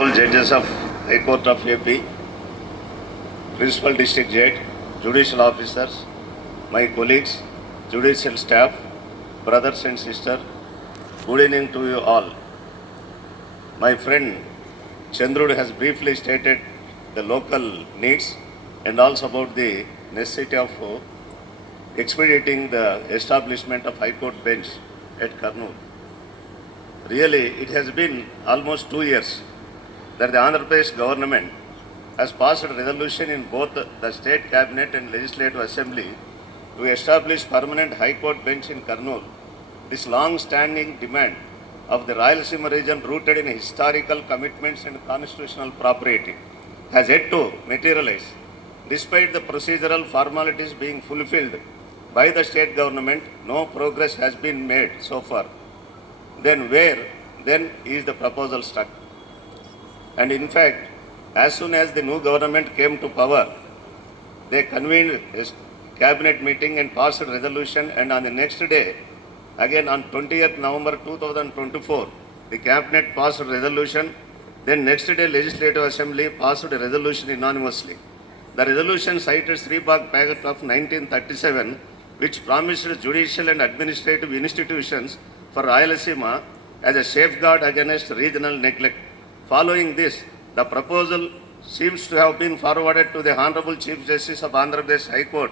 Judges of High Court of AP, Principal District Judge, Judicial Officers, my colleagues, Judicial Staff, brothers and sisters, good evening to you all. My friend Chandrudu has briefly stated the local needs and also about the necessity of expediting the establishment of High Court bench at Kurnool. Really, it has been almost 2 years that the Andhra Pradesh government has passed a resolution in both the state cabinet and legislative assembly to establish permanent High Court bench in Kurnool. This long-standing demand of the Rayalaseema region, rooted in historical commitments and constitutional propriety, has yet to materialize. Despite the procedural formalities being fulfilled by the state government, no progress has been made so far. Then where then is the proposal stuck? And in fact, as soon as the new government came to power, they convened a cabinet meeting and passed a resolution, and on the next day, again on 20th November 2024, the cabinet passed a resolution. Then next day, Legislative Assembly passed a resolution unanimously. The resolution cited Sribag Pact of 1937, which promised judicial and administrative institutions for Rayalaseema as a safeguard against regional neglect. Following this, the proposal seems to have been forwarded to the Honorable Chief Justice of Andhra Pradesh High Court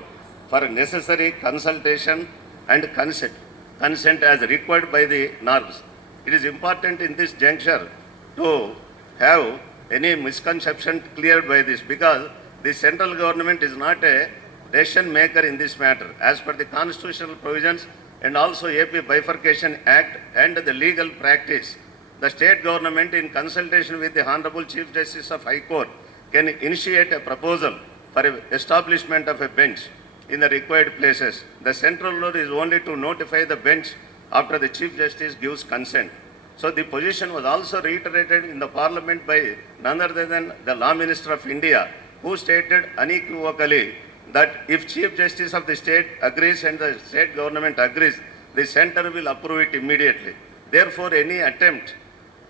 for necessary consultation and consent as required by the norms. It is important in this juncture to have any misconception cleared by this, because the central government is not a decision maker in this matter. As per the constitutional provisions and also AP Bifurcation Act and the legal practice, the state government, in consultation with the Honorable Chief Justice of High Court, can initiate a proposal for establishment of a bench in the required places. The central role is only to notify the bench after the Chief Justice gives consent. So the position was also reiterated in the Parliament by none other than the Law Minister of India, who stated unequivocally that if Chief Justice of the state agrees and the state government agrees, the centre will approve it immediately. Therefore, any attempt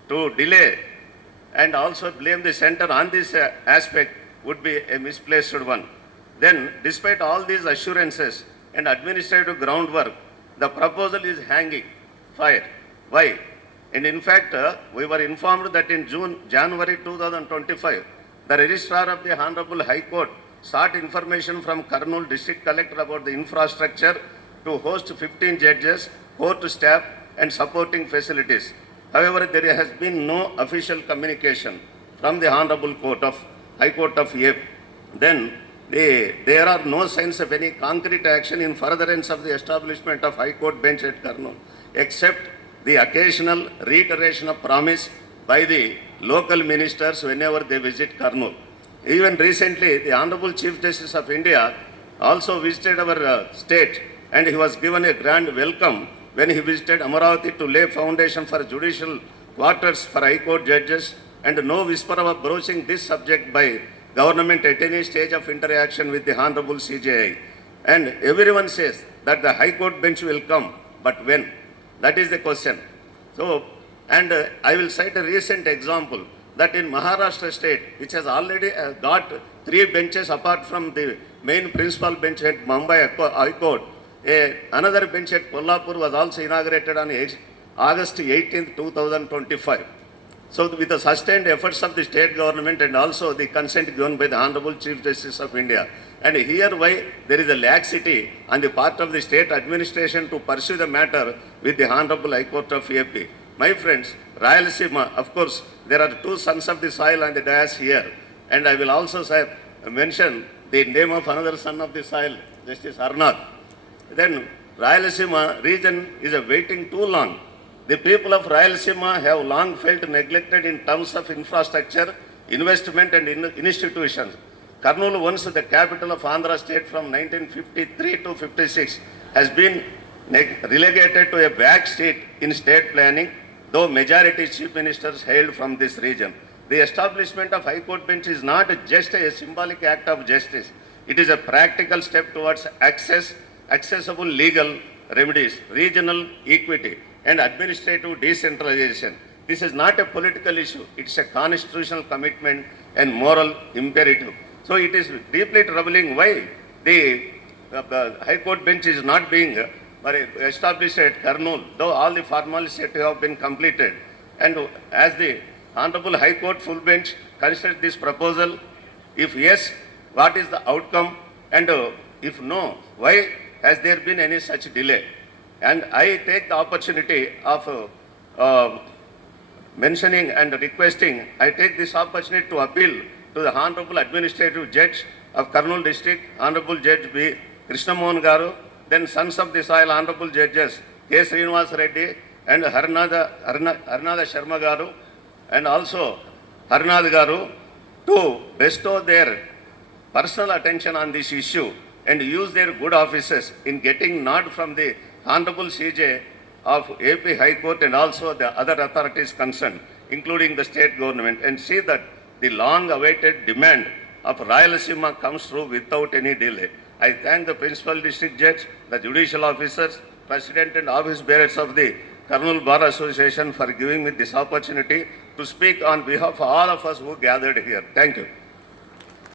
to delay and also blame the centre on this aspect would be a misplaced one. Then, despite all these assurances and administrative groundwork, the proposal is hanging fire. Why? And in fact, we were informed that in January 2025, the Registrar of the Honorable High Court sought information from Kurnool District Collector about the infrastructure to host 15 judges, court staff and supporting facilities. However, there has been no official communication from the Honorable High Court of AP. Then there are no signs of any concrete action in furtherance of the establishment of High Court bench at Kurnool, except the occasional reiteration of promise by the local ministers whenever they visit Kurnool. Even recently, the Honorable Chief Justice of India also visited our state, and he was given a grand welcome when he visited Amaravati to lay foundation for judicial quarters for High Court judges, and no whisper of broaching this subject by government at any stage of interaction with the Honorable CJI. And everyone says that the High Court bench will come, but when? That is the question. So, and I will cite a recent example that in Maharashtra state, which has already got 3 benches apart from the main principal bench at Mumbai High Court, another bench at Kolhapur was also inaugurated on August 18, 2025. So with the sustained efforts of the state government and also the consent given by the Honorable Chief Justice of India, and hereby there is a laxity on the part of the state administration to pursue the matter with the Honorable High Court of AP. My friends, Rayalaseema, of course, there are 2 sons of the soil on the dais here, and I will also mention the name of another son of the soil, Justice Arnath. Then Rayalaseema region is waiting too long. The people of Rayalaseema have long felt neglected in terms of infrastructure, investment and institutions. Kurnool, once the capital of Andhra state from 1953 to 56, has been relegated to a back seat in state planning, though majority chief ministers hailed from this region. The establishment of High Court bench is not just a symbolic act of justice. It is a practical step towards accessible legal remedies, regional equity and administrative decentralization. This is not a political issue. It's a constitutional commitment and moral imperative. So it is deeply troubling why the High Court bench is not being established at Kurnool, though all the formalities have been completed. And as the Honorable High Court full bench considers this proposal, if yes, what is the outcome? And if no, why has there been any such delay? And I take the opportunity of mentioning and requesting, I take this opportunity to appeal to the Honorable Administrative Judge of Kurnool District, Honorable Judge B. Krishnamohan Garu, then Sons of the Soil Honorable Judges K. Srinivas Reddy and Harnada Sharma Garu, and also Harnad Garu, to bestow their personal attention on this issue and use their good offices in getting nod from the Honorable CJ of AP High Court and also the other authorities concerned, including the state government, and see that the long-awaited demand of Rayalaseema comes through without any delay. I thank the Principal District Judge, the judicial officers, President and office bearers of the Kurnool Bar Association for giving me this opportunity to speak on behalf of all of us who gathered here. Thank you.